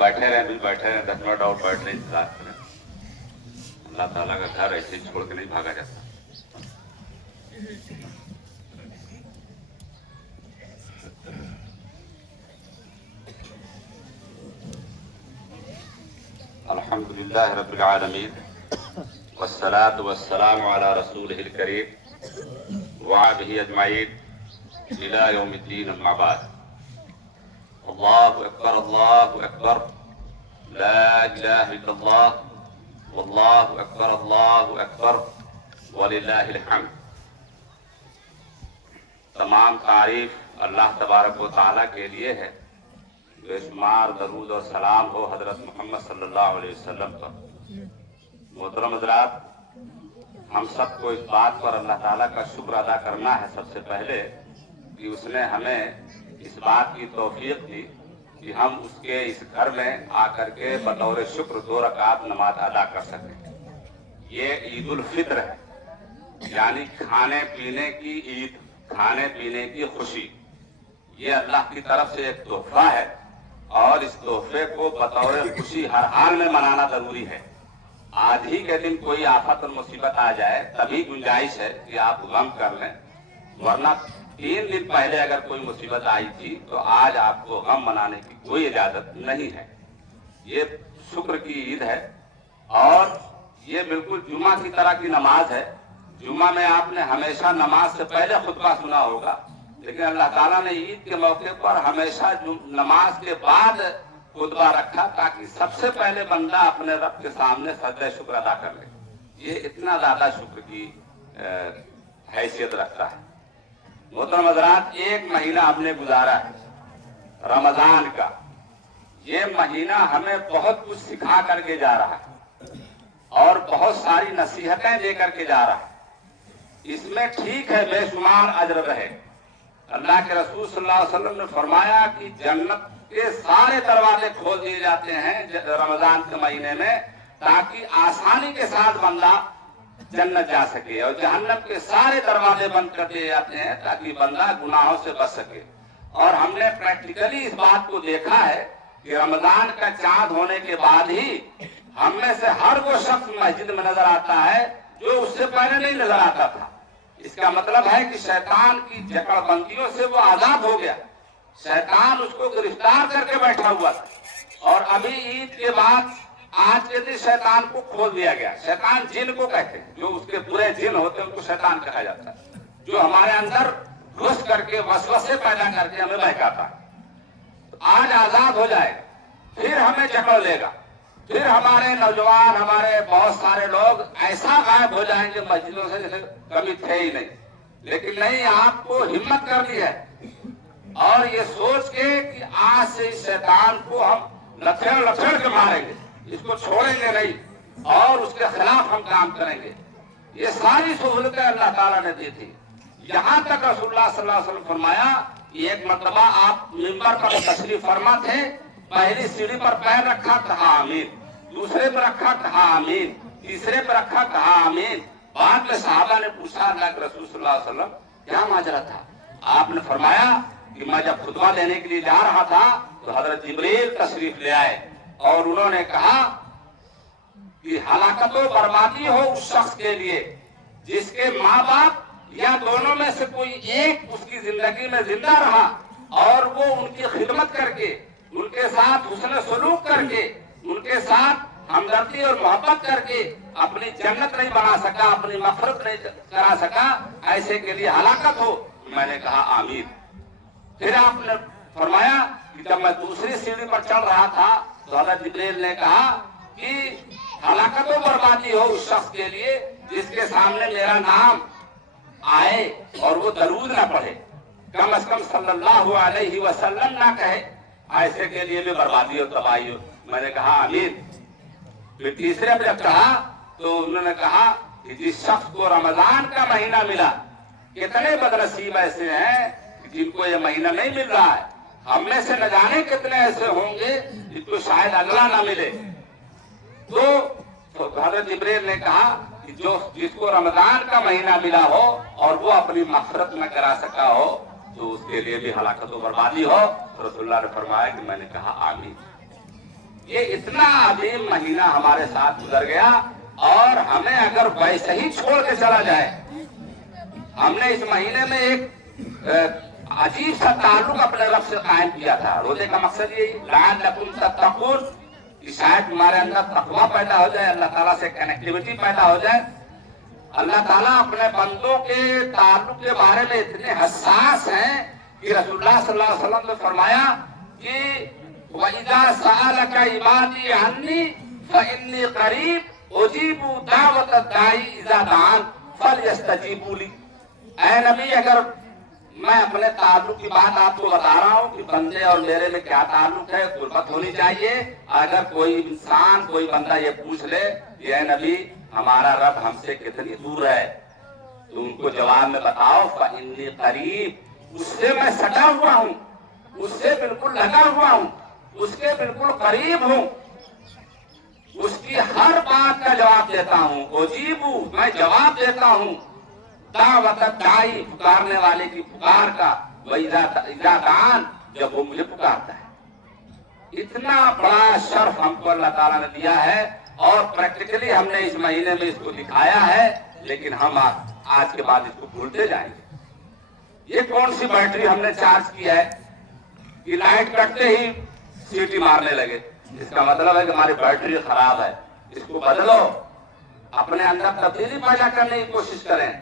बैठे रहें, भी बैठे रहें, 10 मिनट और बैठ लें, इंतजार करें। अल्लाह ताला का घर ऐसे ही छोड़ के नहीं भागा जाता। अल्हम्दुलिल्लाह रब्बिल आलमीन वस्सलातु वस्सलामु अला रसूलिहिल करीम व आलिहि अजमईन इला यौमिद्दीन अम्मा बाद। अल्लाहु अकबर ला इलाहा इल्लल्लाह अल्लाहु अकबर वलिल्लाहिल हम्द। तमाम तारीफ अल्लाह तबारक व तआला के लिए है। बेशुमार दरूद और सलाम हो हजरत मोहम्मद सल्लल्लाहु अलैहि वसल्लम पर। मोहतरम हजरात, हम सबको इस बात पर अल्लाह ताला का शुक्र अदा करना है सबसे पहले कि उसने हमें इस बात की तौफीक दी कि हम उसके इस घर में आकर के बतौर शुक्र 2 रकात नमाज अदा कर सकें। ये ईद उल फित्र है, यानी खाने पीने की ईद, खाने पीने की खुशी। ये अल्लाह की तरफ से एक तोहफा है और इस तोहफे को बतौर खुशी हर हाल में मनाना जरूरी है। आज ही के दिन कोई आफत और मुसीबत आ जाए तभी गुंजाइश है कि आप गम कर लें, वरना 3 दिन पहले अगर कोई मुसीबत आई थी तो आज आपको गम मनाने की कोई इजाजत नहीं है। ये शुक्र की ईद है और ये बिल्कुल जुमा की तरह की नमाज है। जुमा में आपने हमेशा नमाज से पहले खुतबा सुना होगा, लेकिन अल्लाह ताला ने ईद के मौके पर हमेशा नमाज के बाद खुतबा रखा ताकि सबसे पहले बंदा अपने रब के सामने सजदे शुक्र अदा कर ले। ये इतना ज्यादा शुक्र की हैसियत रखता है। मोहतरम हज़रात, 1 महीना हमने गुजारा है रमजान का। ये महीना हमें बहुत कुछ सिखा करके जा रहा है और बहुत सारी नसीहतें दे करके जा रहा है। इसमें ठीक है बेशुमार अजर रहे। अल्लाह के रसूल सल्लल्लाहु अलैहि वसल्लम ने फरमाया कि जन्नत के सारे दरवाजे खोल दिए जाते हैं रमजान के महीने में ताकि आसानी के साथ बंदा जन्नत जा सके, और जहन्नम के सारे दरवाजे बंद कर दिए जाते हैं ताकि बंदा गुनाहों से बच सके। और हमने प्रैक्टिकली इस बात को देखा है कि रमजान का चांद होने के बाद ही हम में से हर वो शख्स मस्जिद में नजर आता है जो उससे पहले नहीं नजर आता था। इसका मतलब है कि शैतान की जकड़बंदियों से वो आजाद हो गया। शैतान उसको गिरफ्तार करके बैठा हुआ था और अभी ईद के बाद आज के दिन शैतान को खोल दिया गया। शैतान जिन को कहते हैं, जो उसके बुरे जिन होते हैं उनको शैतान कहा जाता है, जो हमारे अंदर घुस करके वसवसे पैदा करके हमें बहकाता है। तो आज आजाद हो जाए फिर हमें जकड़ लेगा, फिर हमारे नौजवान, हमारे बहुत सारे लोग ऐसा गायब हो जाएंगे मस्जिदों से जैसे कभी थे ही नहीं। लेकिन नहीं, आपको हिम्मत कर ली है और ये सोच के कि आज से इस शैतान को हम लथेड़ के मारेंगे, इसको छोड़ेंगे नहीं और उसके खिलाफ हम काम करेंगे। ये सारी सहूलतें अल्लाह ताला ने दी थी। यहाँ तक रसूलुल्लाह सल्लल्लाहु अलैहि वसल्लम फरमाया कि एक मर्तबा आप मिंबर पर तशरीफ फरमा थे, पहली सीढ़ी पर पैर रखा, कहा आमीन, दूसरे पर रखा, कहा आमीन, तीसरे पर रखा, कहा आमीन। बाद में सहाबा ने पूछा अल्लाह के रसूल सल्लल्लाहु अलैहि वसल्लम क्या माजरा था? आपने फरमाया कि मैं जब खुतबा देने के लिए जा रहा था तो हजरत जिब्रील तशरीफ ले आए और उन्होंने कहा कि हलाकत व बर्बादी हो उस शख्स के लिए जिसके माँ बाप या दोनों में से कोई एक उसकी जिंदगी में जिंदा रहा और वो उनकी खिदमत करके, उनके साथ हुस्न सलूक करके, उनके साथ हमदर्दी और मोहब्बत करके अपनी जन्नत नहीं बना सका, अपनी मफरत नहीं करा सका, ऐसे के लिए हलाकत हो। मैंने कहा आमीन। फिर आपने फरमाया कि जब मैं दूसरी सीढ़ी पर चढ़ रहा था तो हज़रत जिब्रील ने कहा कि हलाकत व बर्बादी हो उस शख्स के लिए जिसके सामने मेरा नाम आए और वो दरूद ना पढ़े, कम से कम सल्लल्लाहु अलैहि वसल्लम ना कहे, ऐसे के लिए भी बर्बादी और तबाही हो। मैंने कहा आमीन। फिर तीसरे पे जब कहा तो उन्होंने कहा कि जिस शख्स को रमजान का महीना मिला, कितने बदनसीब ऐसे हैं जिनको ये महीना नहीं मिल रहा है। हम में से न जाने कितने ऐसे होंगे जिनको शायद अगला ना मिले। तो हज़रत जिब्रील ने कहा कि जो जिसको रमजान का महीना मिला हो और वो अपनी मग़फ़िरत न करा सका हो तो उसके लिए भी हलाकत व बर्बादी हो। रसूलुल्लाह ने फरमाया कि मैंने कहा आमीन। یہ اتنا عظیم مہینہ ہمارے ساتھ گزر گیا اور ہمیں اگر ویسے ہی چھوڑ کے چلا جائے. ہم نے اس مہینے میں ایک عجیب سا تعلق اپنے رب سے قائم کیا تھا. روزے کا مقصد یہی لعلکم تتقون کہ شاید تمہارے اندر تقویٰ پیدا ہو جائے, اللہ تعالیٰ سے کنیکٹیوٹی پیدا ہو جائے. اللہ تعالیٰ اپنے بندوں کے تعلق کے بارے میں اتنے حساس ہیں کہ رسول اللہ صلی اللہ علیہ وسلم نے فرمایا کہ وَإِذَا سَأَلَكَ عِبَادِي عَنِّي فَإِنِّي قَرِيبٌ أُجِيبُ دَعْوَةَ الدَّاعِ إِذَا دَعَانِ فَلْيَسْتَجِيبُوا لِي. اے نبی, اگر میں اپنے تعلق کی بات آپ کو بتا رہا ہوں کہ بندے اور میرے میں کیا تعلق ہے, قربت ہونی چاہیے. اگر کوئی انسان, کوئی بندہ یہ پوچھ لے کہ اے نبی ہمارا رب ہم سے کتنی دور ہے, تو ان کو جواب میں بتاؤ فَإِنِّي قَرِيبٌ, اس سے میں سٹا ہوا ہوں, اس سے بالکل لگا ہوا ہوں, اس کے بالکل قریب ہوں, اس کی ہر بات کا جواب دیتا ہوں. اجیبو, میں جواب دیتا ہوں دعوت الداعی, پکارنے والے کی پکار کا, وَإِذَا دَعَانِ, جب وہ مجھے پکارتا ہے. اتنا بڑا شرف ہم کو اللہ تعالیٰ نے دیا ہے اور پریکٹیکلی ہم نے اس مہینے میں اس کو دکھایا ہے, لیکن ہم آج کے بعد اس کو بھولتے جائیں گے. یہ کون سی بیٹری ہم نے چارج کی ہے کہ لائٹ کٹتے ہی سیٹی مارنے لگے؟ اس کا مطلب ہے کہ ہماری بیٹری خراب ہے, اس کو بدلو, اپنے اندر تبدیلی پیدا کرنے کی کوشش کریں.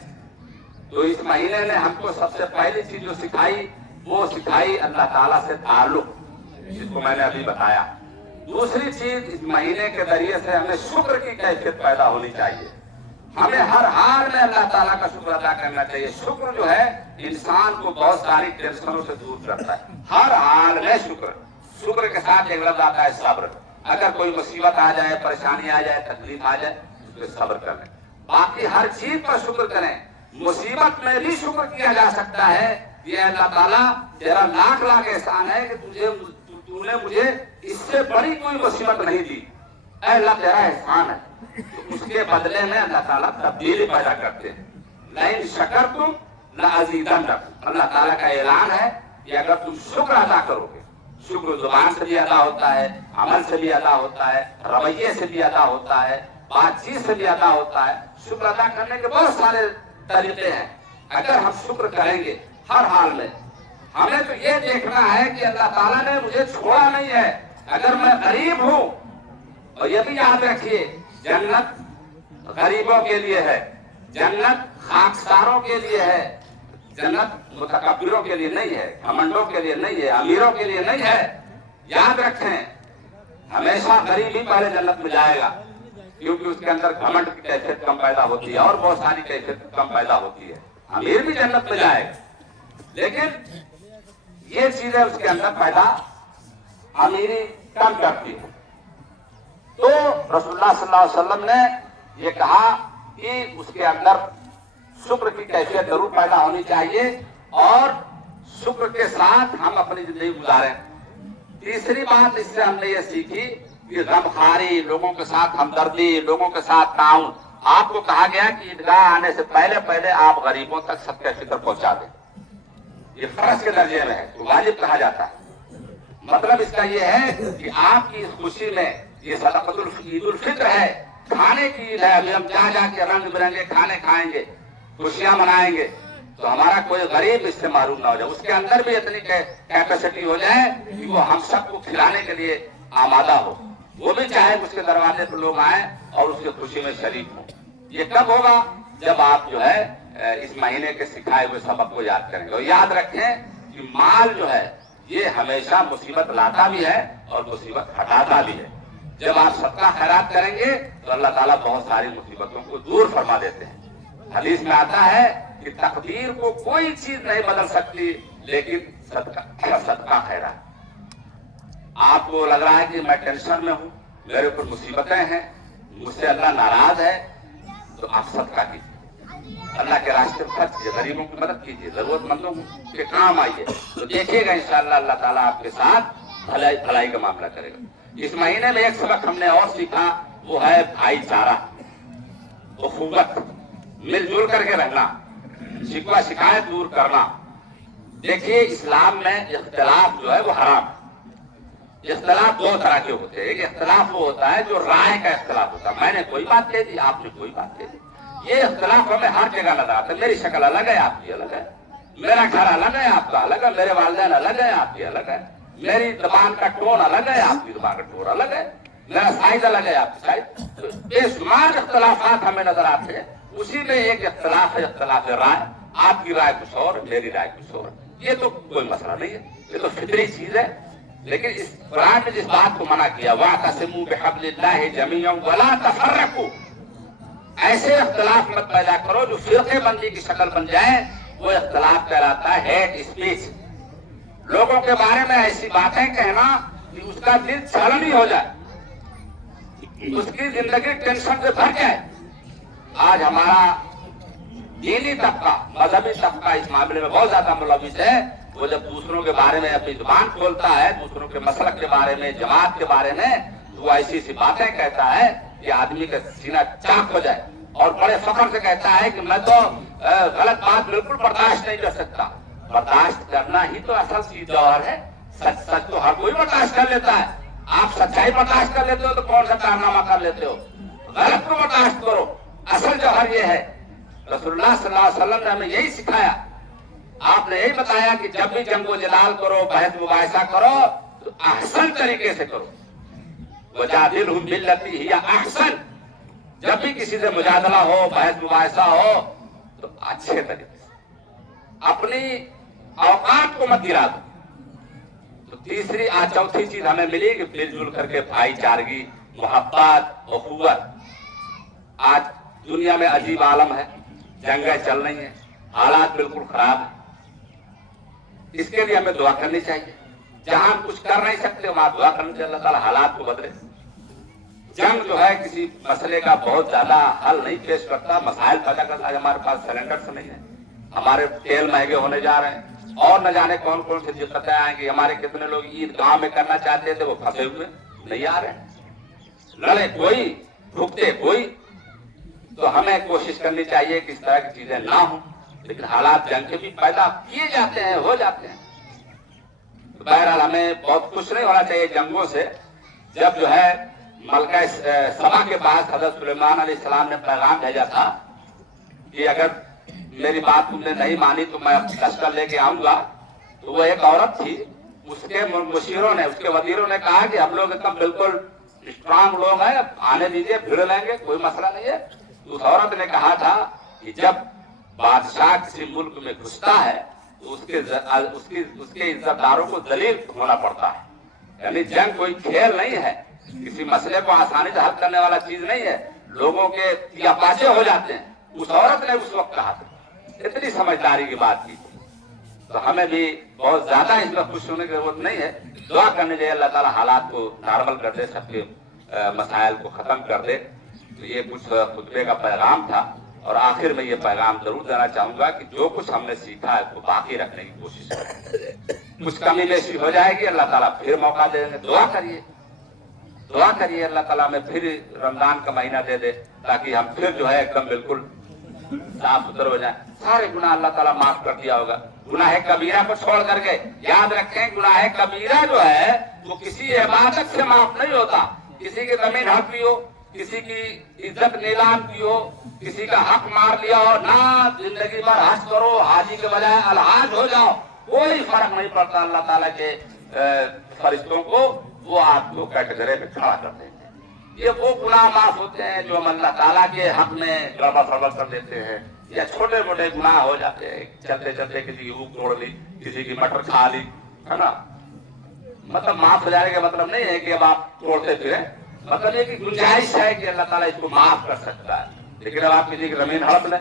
تو اس مہینے نے ہم کو سب سے پہلی چیز جو سکھائی وہ سکھائی اللہ تعالیٰ سے تعلق, جس کو میں نے ابھی بتایا. دوسری چیز, اس مہینے کے ذریعے سے ہمیں شکر کی کیفیت پیدا ہونی چاہیے. ہمیں ہر حال میں اللہ تعالیٰ کا شکر ادا کرنا چاہیے. شکر جو ہے انسان کو بہت ساری ٹینشنوں سے دور کرتا ہے. ہر حال میں شکر کے ساتھ ایک لفظ آتا ہے صبر. اگر کوئی مصیبت آ جائے, پریشانی آ جائے, تکلیف آ جائے, اس پہ صبر کریں. باقی ہر چیز پر شکر کریں. مصیبت میں بھی شکر کیا جا سکتا ہے. یہ اللہ تعالیٰ تیرا لاکھ لاکھ احسان ہے کہ تو نے مجھے اس سے بڑی کوئی مصیبت نہیں دی. اے اللہ تیرا احسان ہے. اس کے بدلے میں اللہ تعالیٰ تبدیلی پیدا کرتے ہیں. لئن شکرتم لأزیدنکم, اللہ تعالیٰ کا اعلان ہے کہ اگر تم شکر ادا کرو گے, شکر زبان سے بھی ادا ہوتا ہے, عمل سے بھی ادا ہوتا ہے, رویے سے بھی ادا ہوتا ہے, بات چیت سے بھی ادا ہوتا ہے. شکر ادا کرنے کے بہت سارے طریقے ہیں. اگر ہم شکر کریں گے ہر حال میں, ہمیں تو یہ دیکھنا ہے کہ اللہ تعالیٰ نے مجھے چھوڑا نہیں ہے. اگر میں غریب ہوں, اور یہ بھی یاد رکھیے جنت غریبوں کے لیے ہے, جنت خاکساروں کے لیے ہے, جنت متکبروں کے لیے نہیں ہے, گھمنڈوں کے لیے نہیں ہے, امیروں کے لیے نہیں ہے. یاد رکھیں, ہمیشہ غریب ہی پہلے جنت میں جائے گا, کیونکہ اس کے اندر گھمنڈ کی کیفیت کم پیدا ہوتی ہے اور بہت ساری کیفیت کم پیدا ہوتی ہے. امیر بھی جنت میں جائے گا, لیکن یہ چیزیں اس کے اندر پیدا امیری کم کرتی ہے. تو رسول اللہ صلی اللہ علیہ وسلم نے یہ کہا کہ اس کے اندر شکر کی کیفیت ضرور پیدا ہونی چاہیے اور شکر کے ساتھ ہم اپنی زندگی گزاریں. تیسری بات اس سے ہم نے یہ سیکھی کہ غمخواری, لوگوں کے ساتھ ہمدردی, لوگوں کے ساتھ تعاون. آپ کو کہا گیا کہ عیدگاہ آنے سے پہلے آپ غریبوں تک صدقہ فطر پہنچا دیں. یہ فرض کے درجے میں ہے, تو واجب کہا جاتا ہے. مطلب اس کا یہ ہے کہ آپ کی اس خوشی میں, یہ صدقۃ عید الفطر ہے, کھانے کی عید ہے. ابھی ہم جا کے رنگ برنگے کھانے کھائیں گے, خوشیاں منائیں گے, تو ہمارا کوئی غریب اس سے معروم نہ ہو جائے. اس کے اندر بھی اتنی کیپیسٹی ہو جائے کہ وہ ہم سب کو کھلانے کے لیے آمادہ ہو. وہ بھی چاہے اس کے دروازے پر لوگ آئیں اور اس کی خوشی میں شریک ہوں. یہ کب ہوگا؟ جب آپ جو ہے اس مہینے کے سکھائے ہوئے سبق کو یاد کریں گے. اور یاد رکھیں کہ مال جو ہے یہ ہمیشہ مصیبت لاتا بھی ہے اور مصیبت ہٹاتا بھی ہے. جب آپ صدقہ خیرات کریں گے تو اللہ تعالیٰ بہت ساری مصیبتوں کو دور فرما دیتے ہیں. حدیث میں آتا ہے کہ تقدیر کو کوئی چیز نہیں بدل سکتی لیکن صدقہ خیرات. آپ کو لگ رہا ہے کہ میں ٹینشن میں ہوں, میرے اوپر مصیبتیں ہیں, مجھ سے اللہ ناراض ہے, تو آپ صدقہ کیجیے, اللہ کے راستے میں خرچ کیجیے, غریبوں کی مدد کیجیے, ضرورت مندوں کے کام آئیے, تو دیکھیے گا انشاءاللہ اللہ تعالیٰ آپ کے ساتھ بھلائی کا معاملہ کرے گا. اس مہینے میں ایک سبق ہم نے اور سیکھا, وہ ہے بھائی چارہ, اخوت, مل جل کر کے رہنا, شکوہ شکایت دور کرنا. دیکھیے اسلام میں اختلاف جو ہے وہ حرام. इख्तलाफ दो तरह के होते हैं। एक इख्तलाफ वो होता है जो राय का इख्तलाफ होता है, मैंने कोई बात कह दी, आपने कोई बात कह दी। ये इख्तलाफ हमें हर जगह नजर आता है। मेरी शक्ल अलग है, आपकी अलग है, मेरा घर अलग है, आपका अलग है, मेरे वालिदैन अलग है, आपकी अलग है, मेरी जबान का टोन अलग है, आपकी जबान का टोन अलग है, मेरा साइज अलग है, आपकी साइज। बेशुमार इख्तलाफात हमें नजर आते हैं। उसी में एक इख्तलाफ है, इख्तलाफ राय। आपकी राय कुछ और, मेरी राय कुछ और। ये तो कोई मसला नहीं है, ये तो फितरी चीज है। लेकिन इस कुरान में जिस बात को मना किया, वातसिमू बिहब्लिल्लाहि जमीअन वला तफर्रकू, ऐसे इख्तलाफ मत पैदा करो जो फिरके बंदी की शक्ल बन जाए। वो इख्तलाफ कहलाता है हेट स्पीच। लोगों के बारे में ऐसी बातें कहना कि उसका दिल छलनी हो जाए, उसकी जिंदगी टेंशन से भर जाए। आज हमारा दीनी तबका, मजहबी तबका इस मामले में बहुत ज्यादा मुलविस है। वो जब दूसरों के बारे में अपनी जुबान खोलता है, दूसरों के मसलक के बारे में, जमात के बारे में, तो वो ऐसी ऐसी बातें कहता है कि आदमी का सीना चाक हो जाए। और बड़े फख्र से कहता है कि मैं तो गलत बात बिल्कुल बर्दाश्त नहीं कर सकता। बर्दाश्त करना ही तो असल चीज और है। सच सच तो हर कोई बर्दाश्त कर लेता है। आप सच्चाई बर्दाश्त कर लेते हो तो कौन सा कारनामा कर लेते हो? गलत को बर्दाश्त करो। असल जौहर ये है। रसूलुल्लाह सल्लल्लाहु अलैहि वसल्लम ने हमें यही सिखाया। आपने यही बताया कि जब भी जंगो जलाल करो, बहस मुबाहिसा करो, तो अहसन तरीके से करो। वजादिलहुम बिल्लती हिय अहसन। जब भी किसी से मुजादला हो, बहस मुबाहिसा हो, तो अच्छे तरीके से, अपनी औकात को मत गिरा दो। तो तीसरी आज चौथी चीज हमें मिली कि मिलजुल करके भाईचारगी, मोहब्बत, अखुवत। आज दुनिया में अजीब आलम है, जंगें चल रही हैं, हालात बिल्कुल खराब है। इसके लिए हमें दुआ करनी चाहिए। जहां हम कुछ कर नहीं सकते वहां दुआ करनी चाहिए, अल्लाह ताला हालात को बदले। जंग जो है किसी मसले का बहुत ज्यादा हल नहीं पेश करता, मसाइल पैदा करता है। हमारे पास सिलेंडर नहीं है, हमारे तेल महंगे होने जा रहे हैं, और न जाने कौन कौन सी दिक्कतें आएंगी। हमारे कितने लोग ईद गांव में करना चाहते थे, वो फंसे हुए नहीं आ रहे। लड़े कोई, भुगते कोई। तो हमें कोशिश करनी चाहिए कि इस तरह की चीजें ना हो। लेकिन हालात जंग के भी पैदा किए जाते हैं, हो जाते हैं। तो बहरहाल हमें बहुत खुश नहीं होना चाहिए जंगों से। जब जो है मलका सबा के पास हजरत सुलेमान अलैहिस्सलाम ने पैगाम भेजा था कि अगर मेरी बात तुमने नहीं मानी तो मैं लश्कर लेके आऊंगा, तो वो एक औरत थी। उसके मुशीरों ने, उसके वजीरों ने कहा कि हम लोग एकदम बिल्कुल स्ट्रांग लोग हैं, आने दीजिए, भिड़ लेंगे, कोई मसला नहीं है। तो उस औरत ने कहा था कि जब बादशाह किसी मुल्क में घुसता है तो उसके इज्जतदारों को दलील होना पड़ता है। यानी जंग कोई खेल नहीं है, किसी मसले को आसानी से हल करने वाला चीज नहीं है। लोगों के तियापाचे हो जाते हैं। उस औरत ने उस वक्त कहा था, इतनी समझदारी की बात की। तो हमें भी बहुत ज्यादा इसमें खुश होने की जरूरत नहीं है। दुआ करने चाहिए अल्लाह ताला हालात को नॉर्मल कर दे, सबके मसाइल को खत्म कर दे। तो ये कुछ खुतबे का पैगाम था। और आखिर में ये पैगाम जरूर देना चाहूंगा कि जो कुछ हमने सीखा है उसको बाकी रखने की कोशिश करें। कुछ कमी बेशी हो जाएगी, अल्लाह ताला फिर मौका दे देंगे। दुआ करिए, दुआ करिए अल्लाह ताला हमें फिर रमजान का महीना दे दे, ताकि हम फिर जो है एकदम बिल्कुल साफ सुथरे हो जाए। सारे गुनाह अल्लाह ताला माफ कर दिया होगा। गुनाह कबीरा को छोड़ करके याद रखें, गुनाह कबीरा जो है वो किसी इबादत से माफ नहीं होता। किसी की जमीन हक ली हो, किसी की इज्जत नीलाम की हो, किसी का हक मार लिया हो, ना जिंदगी भर हज करो, हाजी के बजाय अलहाज हो जाओ, कोई फर्क नहीं पड़ता। अल्लाह ताला के फरिश्तों को वो आपको कैटेगरी में खड़ा कर देते हैं। ये वो गुनाह माफ होते हैं जो हम अल्लाह ताला के हक में गड़बड़ सड़बड़ कर देते हैं, या छोटे मोटे गुनाह हो जाते हैं। चलते चलते किसी की ऊख तोड़ ली, किसी की मटर खा ली, है ना। मतलब माफ हो जाने का मतलब नहीं है कि अब आप तोड़ते फिरे। मतलब ये कि गुंजाइश है कि अल्लाह ताला इसको माफ कर सकता है। लेकिन अब आप किसी की जमीन हड़प लें,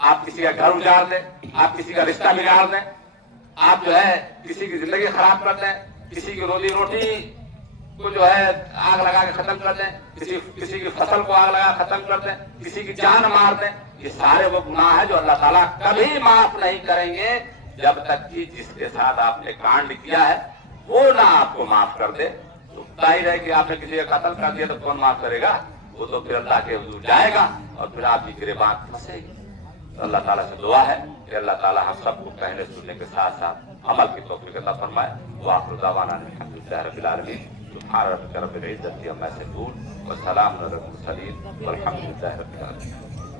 आप किसी का घर उजाड़ दें, आप किसी का रिश्ता बिगाड़ दें, आप जो है किसी की जिंदगी खराब कर दें, किसी की रोजी रोटी को जो है आग लगा के खत्म कर दें, किसी की फसल को आग लगा खत्म कर दें, किसी की जान मार दें, ये सारे वो गुनाह है जो अल्लाह ताला कभी माफ नहीं करेंगे जब तक कि जिसके साथ आपने कांड किया है वो ना आपको माफ कर दे। तो जाहिर है कि आपने किसी का कत्ल कर दिया तो कौन माफ करेगा? वो तो फिर अल्लाह के हुजूर जाएगा और फिर आपकी गिरबात फंसेगी। तो अल्लाह ताला से दुआ है कि अल्लाह ताला हम सबको कहने सुनने के साथ साथ अमल की तौफीक अता फरमाए। वो आखिर दावाना للہ رب العالمین. سبحان ربک رب العزت عما یصفون وسلام علی المرسلین والحمد للہ رب العالمین.